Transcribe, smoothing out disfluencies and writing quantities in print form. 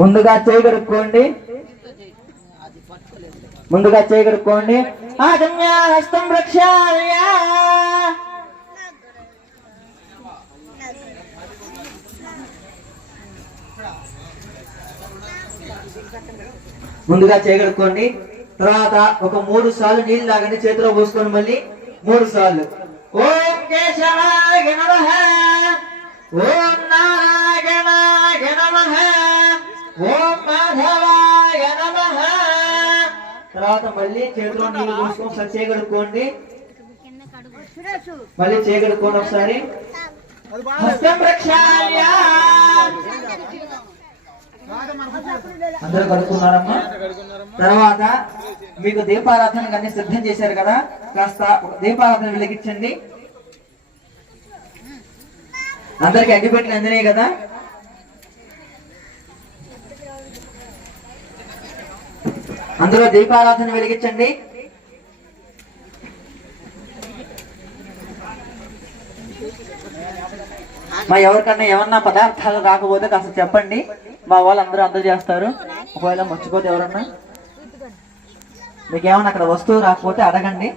ముందుగా చేయగడుక్కోండి. ఆజన్య హస్తం రక్షాయ. ముందుగా చేయగడుక్కోండి. తర్వాత ఒక 3 సార్లు నీళ్ళు తాగండి. చేతిలో పోసుకొని మళ్ళీ 3 సార్లు ఓం కేశవాయ నమః, ఓం నారాయణాయ నమః, ఓం మాధవాయ నమః. తర్వాత మళ్ళీ చేతిలో నీళ్ళు పోసుకొని ఒకసారి చేయగడుక్కోండి. మళ్ళీ చేయగడుక్కోండి ఒకసారి. హస్తం రక్షాయ. అందరూ కడుక్కున్నారమ్మా. తర్వాత మీకు దీపారాధనకు అన్ని సిద్ధం చేశారు కదా, కాస్త దీపారాధన వెలిగించండి. అందరికి అగ్గిపెట్టెలు అందినాయి కదా. అందులో దీపారాధన వెలిగించండి. మా ఎవరికన్నా ఏమన్నా పదార్థాలు రాకపోతే కాస్త చెప్పండి, మా వాళ్ళు అందరూ చేస్తారు. ఒకవేళ మర్చిపోతే ఎవరన్నా మీకేమన్నా అక్కడ వస్తువు రాకపోతే అడగండి.